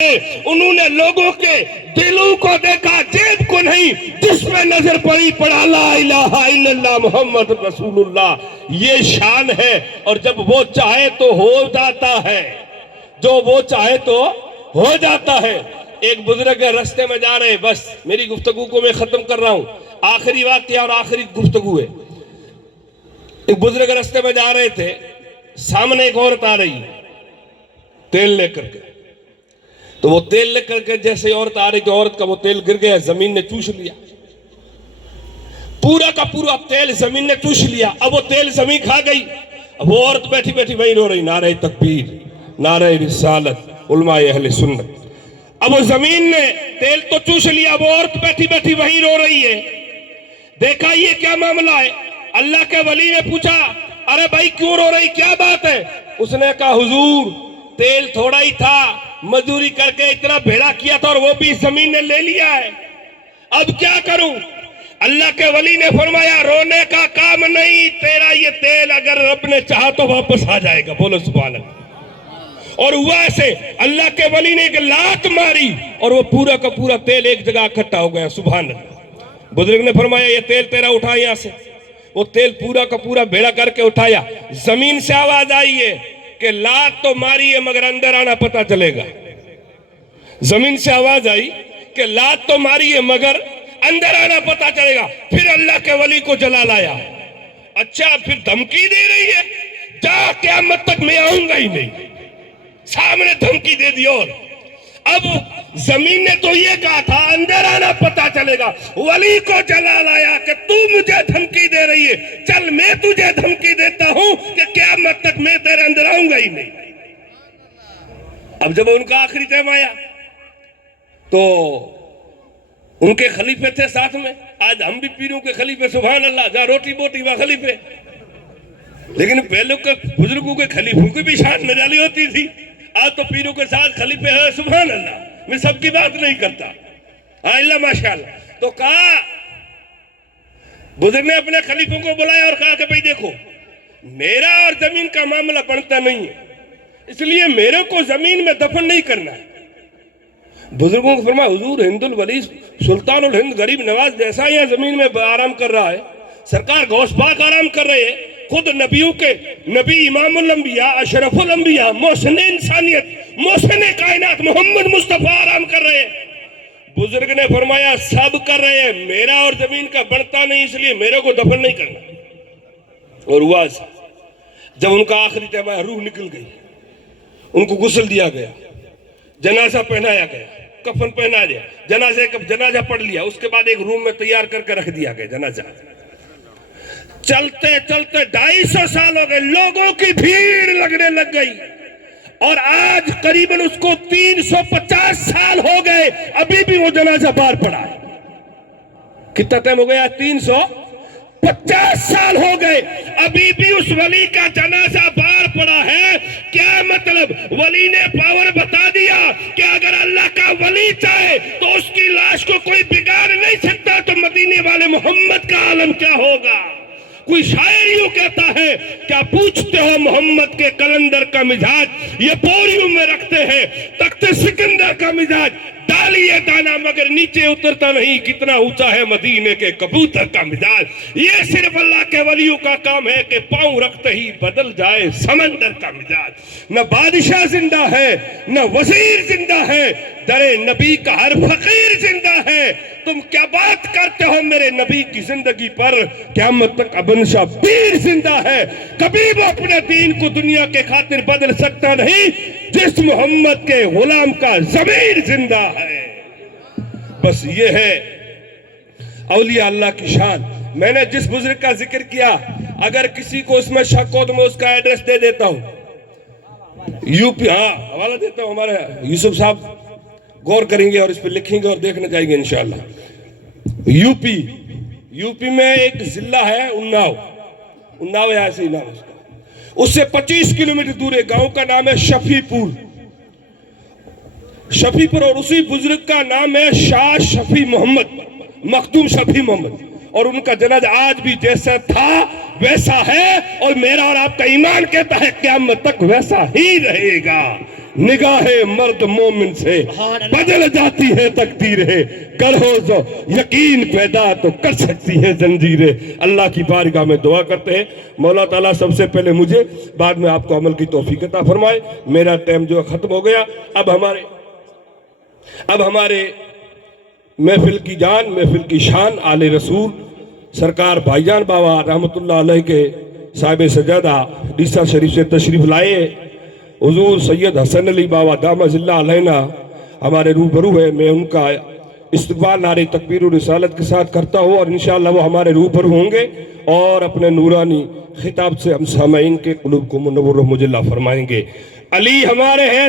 उन्होंने लोगों के दिलों को देखा, जेब को नहीं। जिसमें नजर पड़ी पड़ा ला इलाहा इल्लल्लाह मोहम्मद रसूलुल्लाह। ये शान है। और जब वो चाहे तो हो जाता है, जो वो चाहे तो हो जाता है। एक बुजुर्ग रास्ते में जा रहे, बस मेरी गुफ्तगू को मैं खत्म कर रहा हूं, आखिरी वाक़या और आखिरी गुफ्तगू है। एक बुजुर्ग रास्ते में जा रहे थे, सामने एक औरत आ रही तेल लेकर के। तो वो तेल लेकर के जैसे औरत आ रही, तो औरत का वो तेल गिर गया, जमीन ने चूस लिया, पूरा का पूरा तेल जमीन ने चूस लिया। अब वो तेल जमीन खा गई। अब वो औरत बैठी बैठी वहीं रो रही, नारे तकबीर, नारे रिसालत, उलमाए अहले सुन्नत। अब वो जमीन ने तेल तो चूस लिया, वो औरत बैठी बैठी वहीं रो रही है। देखा ये क्या मामला है? अल्लाह के वली ने पूछा, अरे भाई क्यों रो रही, क्या बात है? उसने कहा, हुजूर तेल थोड़ा ही था, मजदूरी करके इतना भेड़ा किया था और वो भी जमीन ने ले लिया है, अब क्या करूं? अल्लाह के वली ने फरमाया, रोने का काम नहीं, तेरा ये तेल अगर रब ने चाहा तो वापस आ जाएगा। बोलो सुभान अल्लाह। और हुआ ऐसे, अल्लाह के वली ने एक लात मारी और वो पूरा का पूरा तेल एक जगह इकट्ठा हो गया। सुभान अल्लाह। बुजुर्ग ने फरमाया, ये तेल तेरा उठा यहां से। वो तेल पूरा का पूरा भेड़ा करके उठाया। जमीन से आवाज आई है कि लात तो मारी है मगर अंदर आना पता चलेगा। जमीन से आवाज आई कि लात तो मारी है मगर अंदर आना पता चलेगा। फिर अल्लाह के वली को जला लाया। अच्छा, फिर धमकी दे रही है, जा क़यामत तक मैं आऊंगा ही नहीं। सामने धमकी दे दी। और अब जमीन ने तो ये कहा था अंदर आना पता चलेगा, वली को जला लाया कि तू मुझे धमकी दे रही है, चल मैं तुझे धमकी देता हूं कि क़यामत तक मैं तेरे अंदर आऊंगा ही नहीं। अब जब उनका आखिरी टाइम आया तो उनके खलीफे थे साथ में। आज हम भी पीरों के खलीफे, सुभान अल्लाह, जहां रोटी बोटी वहां खलीफे। लेकिन पहले के बुजुर्गों के खलीफों की भी शान निराली होती थी। आज तो पीरों के साथ खलीफे है, सुभान अल्लाह। मैं सबकी बात नहीं करता, अल्लाह माशाअल्लाह। तो कहा, बुजुर्ग ने अपने खलीफों को बुलाया और कहा कि भाई देखो, मेरा और जमीन का मामला बनता नहीं है, इसलिए मेरे को जमीन में दफन नहीं करना है। बुजुर्गों को फरमाया, हुजूर हिंदुल वली सुल्तानुल हिंद गरीब नवाज जैसा यहाँ जमीन में आराम कर रहा है, सरकार गौस पाक आराम कर रहे हैं, खुद नबियों के नबी इमामुल अंबिया अशरफुल अंबिया मोहसिन इंसानियत मोहसिन कायनात मोहम्मद मुस्तफा आराम कर रहे हैं। बुजुर्ग ने फरमाया, सब कर रहे हैं, मेरा और जमीन का बढ़ता नहीं, इसलिए मेरे को दफन नहीं करना। और हुआ जब उनका आखिरी टाइम आया, रूह निकल गई, उनको गुस्ल दिया गया, जनाजा पहनाया गया, कफन पहना दिया, जनाजा पढ़ लिया। उसके बाद एक रूम में तैयार करके रख दिया गया जनाजा। चलते चलते 250 साल हो गए, लोगों की भीड़ लगने लग गई और आज करीबन उसको 350 साल हो गए, अभी भी वो जनाजा बाहर पड़ा है। कितना टाइम हो गया? 350 साल हो गए, अभी भी उस वली का जनाजा बाहर पड़ा है। क्या मतलब? वली ने पावर बता दिया कि अगर अल्लाह का वली चाहे तो उसकी लाश को कोई बिगाड़ नहीं सकता। तो मदीने वाले मोहम्मद का आलम क्या होगा? कोई शायर यूं कहता है, क्या पूछते हो मोहम्मद के कलंदर का मिजाज, ये बोरियों में रखते हैं तख्ते सिकंदर का मिजाज, डालिए दाना मगर नीचे उतरता नहीं, कितना ऊंचा है मदीने के कबूतर का मिजाज। ये सिर्फ अल्लाह के वलियों का काम है कि पांव रखते ही बदल जाए समंदर का मिजाज। न बादशाह जिंदा है, न वजीर जिंदा है, दरे नबी का हर फकीर जिंदा है। तुम क्या बात करते हो मेरे नबी की जिंदगी पर? क़यामत तक अबन शब्बीर जिंदा है, कभी वो अपने दीन को दुनिया के खातिर बदल सकता नहीं जिस मोहम्मद के गुलाम का ज़मीर जिंदा है। बस ये है औलिया अल्लाह की शान। मैंने जिस बुजुर्ग का जिक्र किया, अगर किसी को उसमें शक हो तो मैं उसका एड्रेस दे देता हूं। यूपी, हाँ हवाला देता हूं, हमारे यूसुफ साहब गौर करेंगे और इस पर लिखेंगे और देखने जाएंगे इंशाअल्लाह। यूपी में एक जिला है उन्नाव है, ऐसे ही नाम उसका। उससे 25 किलोमीटर दूर एक गांव का नाम है शफीपुर। और उसी बुजुर्ग का नाम है शाह शफी मोहम्मद, मखदूम शफी मोहम्मद। और उनका जनाजा आज भी जैसा था वैसा है, और मेरा और आपका ईमान कहता है क़यामत तक वैसा ही रहेगा। निगाहे मर्द मोमिन से बदल जाती है तकदीर है, करो जो यकीन पैदा तो कर सकती है जंजीरें। अल्लाह की बारगाह में दुआ करते हैं, मौला ताला सबसे पहले मुझे, बाद में आपको अमल की तौफीक अता फरमाए। मेरा टाइम जो खत्म हो गया। अब हमारे महफिल की जान, महफिल की शान आले रसूल सरकार भाईजान बाबा रहमतुल्लाह अलैह के साहिब सजादा डीसा शरीफ से तशरीफ लाए। हुजूर सैयद हसन अली बाबा दामजिल्ला अलैना हमारे रूबरू है। मैं उनका इस्तकबाल नारे तकबीर और रिसालत के साथ करता हूँ और इंशाअल्लाह वो हमारे रूबरू होंगे और अपने नूरानी खिताब से हम सामईन के कुलूब को मुनव्वर मुजल्ला फरमाएंगे। अली हमारे हैं।